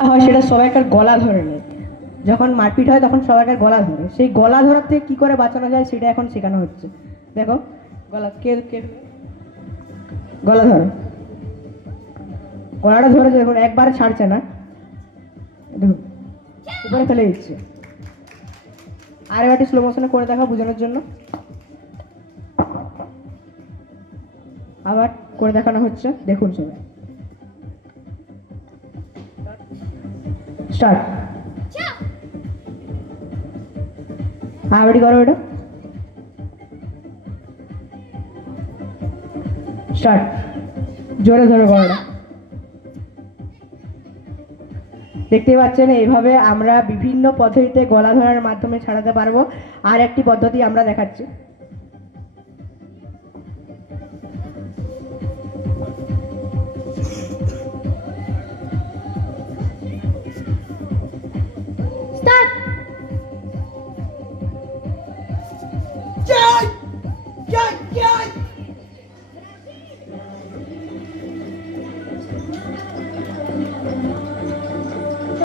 হয় সেটা সবাইকার গলা ধরে নেয়। যখন মারপিট হয় তখন সবাইকার গলা ধরে, সেই গলা ধরার থেকে কি করে বাঁচানো যায় সেটা এখন শেখানো হচ্ছে। দেখো, গলা কে কে গলা ধরো, গলাটা ধরে দেখুন, একবার ছাড়ছে না, দেখুন উপরে ফেলে দিচ্ছে। আর এবার স্লো মোশনে করে দেখা বোঝানোর জন্য, আবার করে দেখানো হচ্ছে, দেখুন সবাই। স্টার্ট। আবারই করো এটা, স্টার্ট। জোরে ধরে গলাটা। দেখতেই পাচ্ছেন, এইভাবে আমরা বিভিন্ন পদ্ধতিতে গলা ধরার মাধ্যমে ছাড়াতে পারবো। আর একটি পদ্ধতি আমরা দেখাচ্ছি।